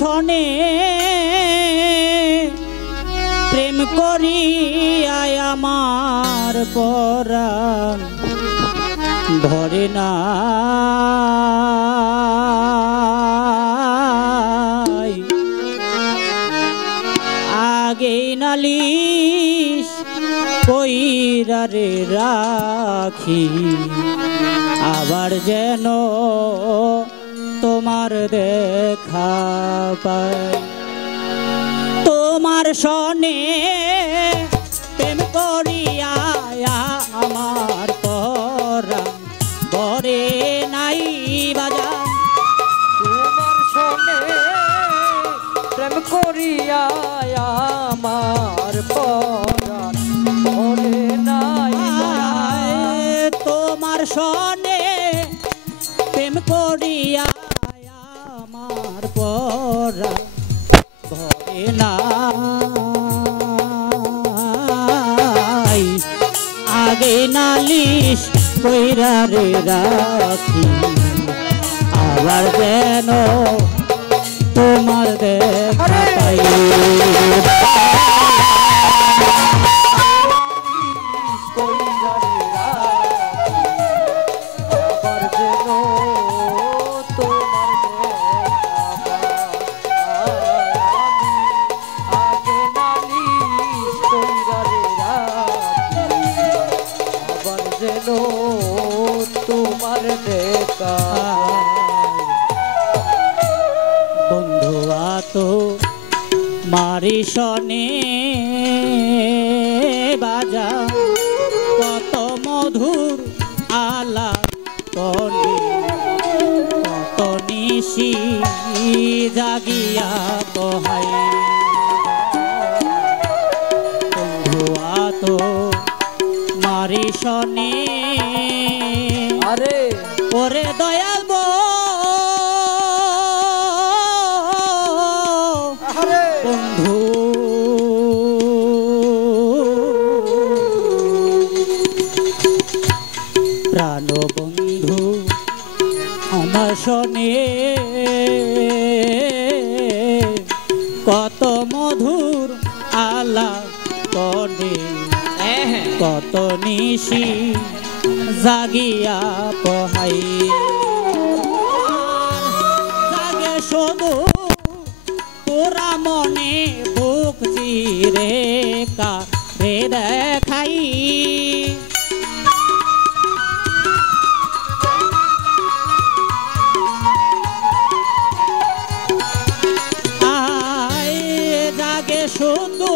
শোনে প্রেম করিয়া আমার পরাণ ধরে না আগে নালিশ কইরা রে রাখি আবার যেন তোমার দেখা পাই তোমার শোনে প্রেম করিয়া আমার পরাণ ধরে নাই বাজান তোমার শোনে প্রেম করিয়া আমার পরাণ ধরে নাই তোমার শোনে প্রেম করিয়া আমার পরাণ ধরে নাই আগে নালিশ কইরা রে রাখি আবার যেন তোমার দেখা পাই তোমার দেখা বন্ধুয়া তো মারি শনে বাজা কত মধুর আলা কনে কত নিশি জাগিয়া কহাই বন্ধুয়া তো মারি শনে আরে ওরে দয়াল বন্ধু প্রাণ বন্ধু আমার শোনে কত মধুর আলা কনে কত নিশি জাগিয়া পহাই জাগে শুধু তোরা মনে বুক চিরে কারে দেখাই জাগে শুধু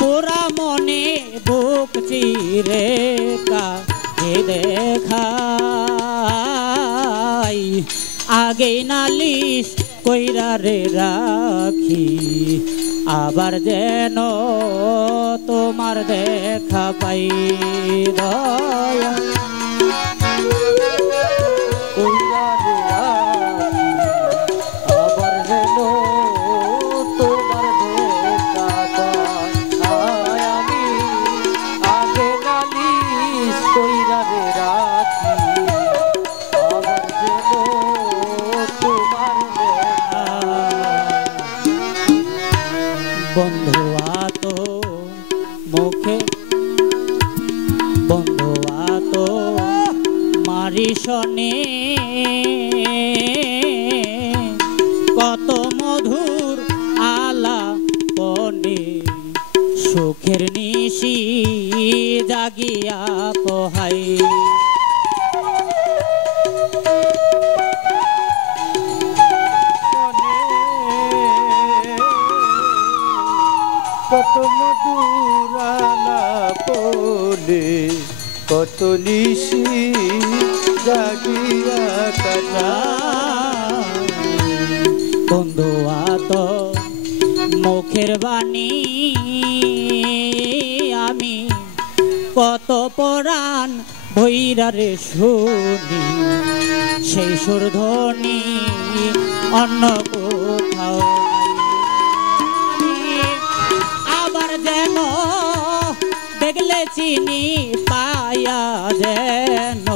তোরা মনে বুক চিরে কারে দেখাই আগে নালিশ কইরা রে রাখি আবার যেন তোমার দেখা পাই দয়া আবার যেন তোমার দেখা পাই আমি আগে নালিশ কইরা রে রাখি আবার যেন তোমার দেখা বন্ধুয়া তো মুখে বন্ধুয়া তো মারি শনে কত মধুর আলা কনে সুখের নিশি জাগিয়া কহাই কত মধুর আলাপনে কত নিশি জাগিয়া কাটা বন্ধুয়া তো মুখের বাণী আমি কত পরাণ ভৈরা রে শুনি সেই সুরধ্বনি অন্য কোথাও আবার যেন দেখলে চিনি পায়া যেন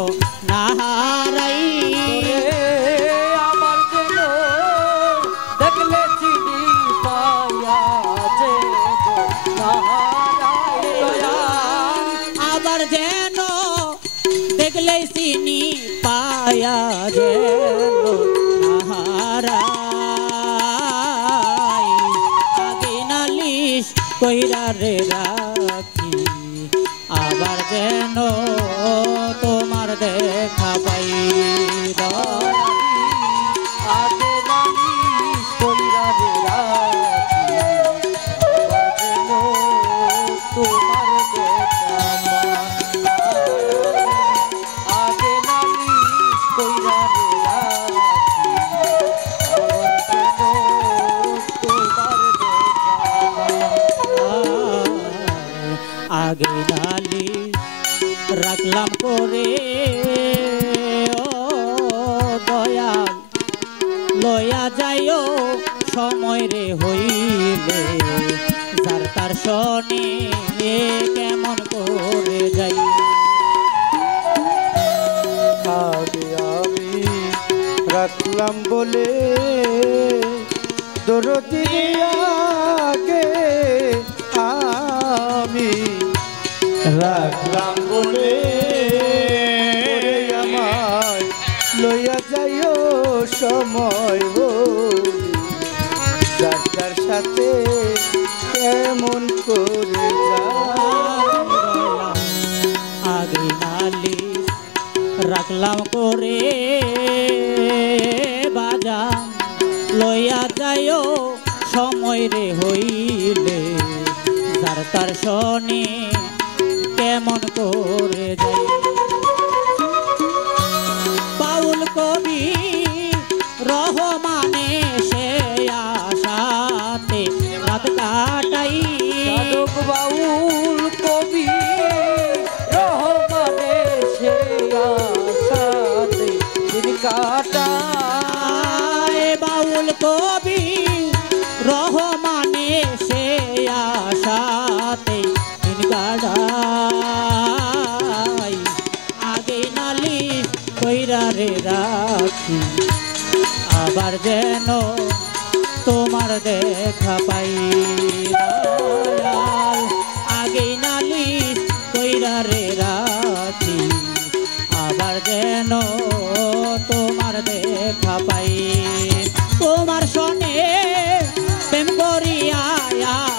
নাহারাই আমার যেন যেন দেখলে চিনি পায়া যেন হারাই আগে নালিশ কইরা রে রাখি আবার যেন তোমার দেখা পাই আগে নালিশ কইরা রে রাখি আবার যেন তোমার দেখা পাই। আগে নালিশ কইরা রে রাখি আবার যেন তোমার দেখা পাই। আগে নালি রাখলাম করে ও দয়াল লয়া যাইও সময় রে হইলে যার তার শনি কেমন করে যাই আগে আমি রাখলাম বলে দরদি আগে আমি রাখলাম বলে আমায় লইয়া যাইও সময় বলি যার সাথে কেমন করে যায়। আগে নালি রাখলাম করে বাজান লইয়া যাইও সময় রে হইলে যার তার শনি কেমন করে যাই বাউল কবি রহমানে সে আশাতে রাত কাটাই সাধক বাউল কবি রহমানে সে আশাতে দিন কাটায়। বাউল কবি রহমানে সে আশাতে দিন কাটাই আগে নালিশ কইরা রে রাখি আবার যেন তোমার দেখা পাই দয়াল আগে নালিশ কইরা রে রাখি আবার যেন তোমার দেখা পাই তোমার শোনে প্রেম করিয়া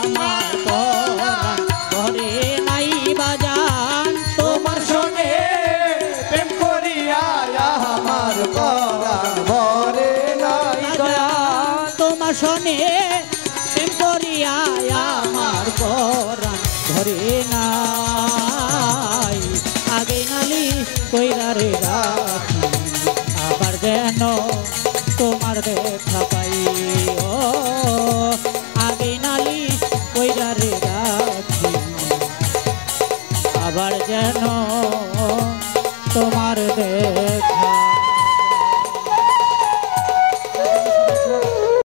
আমার পরাণ ঘরে নাই বাজান তোমার শোনে প্রেম করিয়া আমার পরাণ ভরে নাই দয়াল। তোমার শোনে প্রেম করিয়া আমার পরাণ ঘরে নাই আগে নালিশ কইরা রে রাখি আবার যেন তোমার দেখা পাই ও আগে নালিশ কইরা রে রাখি আবার যেন